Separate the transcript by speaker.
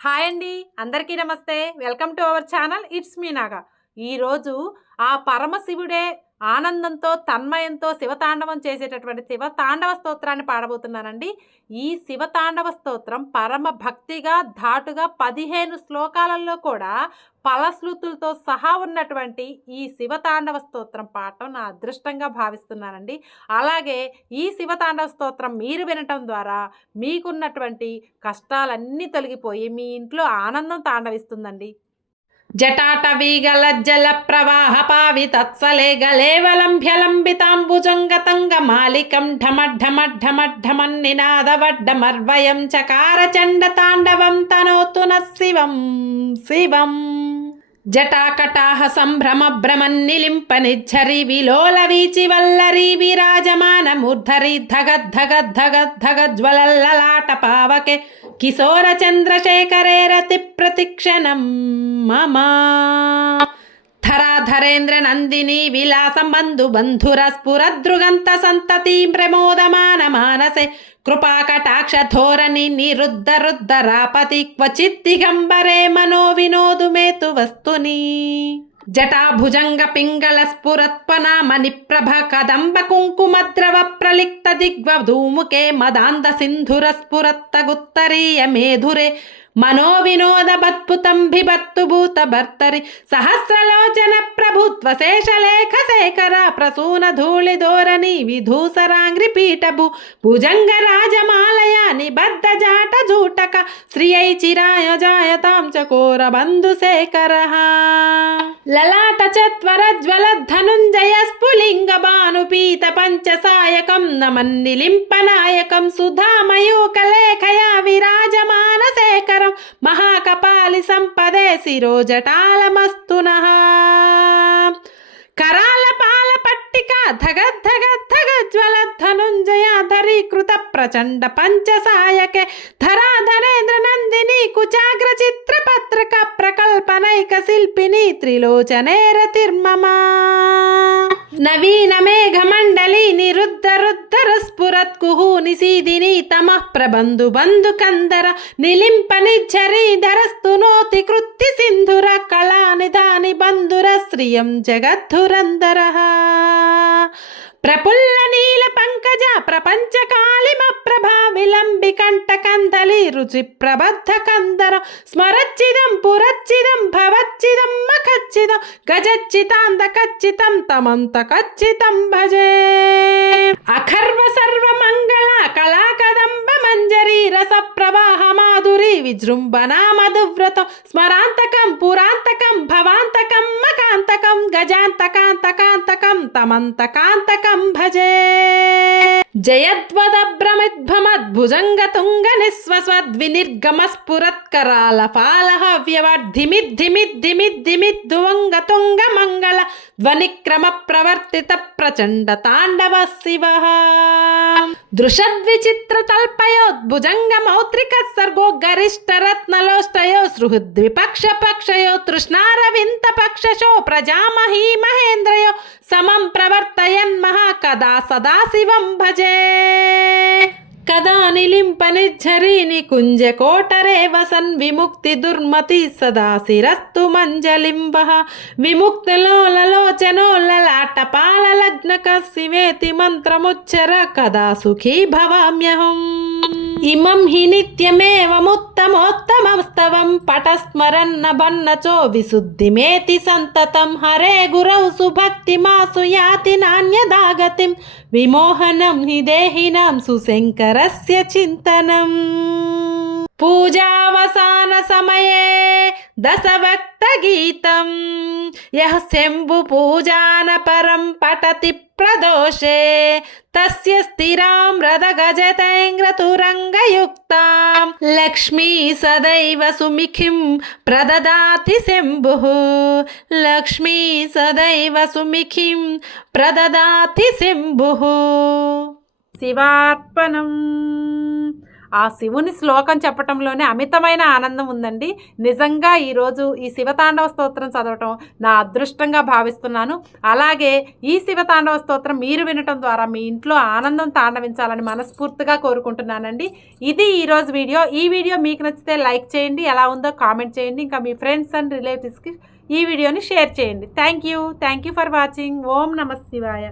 Speaker 1: Hi అండి అందరికీ నమస్తే. Welcome to our channel it's మీ నాగా. ఈరోజు ఆ పరమశివుడే ఆనందంతో తన్మయంతో శివతాండవం చేసేటటువంటి శివతాండవ స్తోత్రాన్ని పాడబోతున్నానండి. ఈ శివతాండవ స్తోత్రం పరమ భక్తిగా ధాటుగా పదిహేను శ్లోకాలలో కూడా ఫలశ్రుతులతో సహా ఉన్నటువంటి ఈ శివతాండవ స్తోత్రం పాఠం నా అదృష్టంగా భావిస్తున్నానండి. అలాగే ఈ శివతాండవ స్తోత్రం మీరు వినటం ద్వారా మీకున్నటువంటి కష్టాలన్నీ తొలగిపోయి మీ ఇంట్లో ఆనందం తాండవిస్తుందండి. జటాటవీగల జల ప్రవాహ పావి తత్సలే గలేవలంభ్యలంబితాంబుజంగతంగ మాలికం ఢమఢమఢమఢమఢమన్నినాదవడ్డమర్వయం చకార చండ తాండవం తనోతు న శివం శివం జటాకటాహ సంభ్రమ భ్రమన్నిలింప నిఝరి విలోల వీచి వల్లరి విరాజమాన మూర్ధరి ధగద్ధగద్ధగద్ధగజ్వలల్లలాట పావకే కిశోర చంద్రశేఖరే రతి ప్రతిక్షణం మమ. ధరాధరేంద్ర నందిని విలాసం బంధు బంధుర స్ఫురదృగంత సంతతి ప్రమోదమాన మానసే. కృపాకటాక్ష జటాభుజంగ పింగళ స్ఫురత్పనామని ప్రభ కదంబ కుంకుమద్రవ ప్రలిక్త దిగ్వ ధూముకే మదాంద సింధుర స్ఫురత్తగుత్తరీయ మేధురే మనో వినోద బద్భుతం భర్తరి సహస్రలోచన ప్రభుత్వ శేషలేఖ శేఖర ప్రసూన ధూళి ధోరణి విధూసరాంగ్రి పీఠభు భుజంగ రాజమాలయ నిబద్ధ జాట జూటక శ్రియై చిరాయ జాయతాం చకోర బంధు శేఖర లలాట చత్వర జ్వల ధనుంజయ స్ఫులింగ భానుపీత పంచ సాయకం నమన్నిలింపనాయకం సుధామయూకలేఖయా విరాజమాన శేఖరం మహాకపాలి సంపదే శిరోజటాలమస్తున కరాల పాల పట్టిక ధగ జ్వల ధనుంజయ ధరీకృత ప్రచండ పంచసాయకే. ధరాధరేంద్ర నందిని కుచాగ్ర చిత్ర పత్రిక ప్రకల్పనైక శిల్పిని త్రిలోచనే రతిర్మమా. నవీన మేఘమండలి నిరుద్ధ రుద్ధర స్ఫురత్కుహు నిసీదిని తమ ప్రబంధు బంధు కందర నిలింప నిఝరీధరస్తు నోతి కృత్తి సింధుర కళా నిధాని బంధుర శ్రియం జగద్ధురందర. ప్రపుల్ల నీల పంకజ ప్రపంచ కాళిమ ప్రభా విలంబి కంట కందలి రుచి ప్రబద్ధ కందర ఖచ్చితం పురచ్చిదం భవచ్చిదం మఖచ్చితం గజచ్చితాంత ఖచ్చితం తమంత ఖచ్చితం భజే. అఖర్వ సర్వ మంగళ కళాకదంబ మంజరి రస ప్రవాహ మాధురి విజృంభణా మధువ్రతం స్మరాంతకం పురాంతకం భవాంతకం మకాంతకం గజాంతకాంతకాంతకం తమంతకాంతకం భజే. జయద్వదభ్రమిద్భమద్భుజంగ నిస్వస్వద్వినిర్గమ స్ఫురత్కరాల ఫాలహ వ్యవడ్ధిమిద్ధిమిద్ధిమిద్ధిమిద్దువంగ మంగళ ధ్వనిక్రమ ప్రవర్తిత ప్రచండ తాండవ శివ దృషద్విచిత్ర తల్పయోద్భుజంగ మౌత్రిక సర్గో గరిష్ట రత్నలోష్టయో సృహద్విపక్ష పక్షయో తృష్ణారవింత పక్షశో ప్రజామహీ మహేంద్రయో సమం ప్రవర్తయన్ మహా కదా సదా శివం భజే కదా నిలింప నిర్ఝరీని కుంజ వసన్ విముక్తి దుర్మతి సదా శిరస్తు మంజలింబ. విముక్తిలోలలోచనోలలాట పాల లగ్నక శివేతి మంత్రముచ్చర కదా సుఖీ భవామ్యహం. ఇమం హి నిత్యమేవముత్తమోత్తమస్తవం పటస్మరన్న బన్నచో విశుద్ధిమేతి సంతతం. హరే గురౌ సుభక్తి మాసు యాతి నాణ్యదాగతిం. విమోహనం హి దేహినాం సుశంకరస్య చింతనం. పూజావసాన సమయే దశభక్త గీతం యః శంభు పూజాన పరం పఠతి ప్రదోషే. తస్య స్థిరాం రథగజతైంగ్రతురంగయుక్తాం లక్ష్మీ సదైవ సుమిఖిం ప్రదదాతి శంభుః. లక్ష్మీ సదైవ సుమిఖిం ప్రదదాతి శంభుః. శివార్పణం. ఆ శివుని శ్లోకం చెప్పటంలోనే అమితమైన ఆనందం ఉందండి. నిజంగా ఈరోజు ఈ శివతాండవ స్తోత్రం చదవటం నా అదృష్టంగా భావిస్తున్నాను. అలాగే ఈ శివతాండవ స్తోత్రం మీరు వినటం ద్వారా మీ ఇంట్లో ఆనందం తాండవించాలని మనస్ఫూర్తిగా కోరుకుంటున్నానండి. ఇది ఈరోజు వీడియో. ఈ వీడియో మీకు నచ్చితే లైక్ చేయండి. ఎలా ఉందో కామెంట్ చేయండి. ఇంకా మీ ఫ్రెండ్స్ అండ్ రిలేటివ్స్కి ఈ వీడియోని షేర్ చేయండి. Thank you. Thank you for watching. ఓం నమ శివాయ.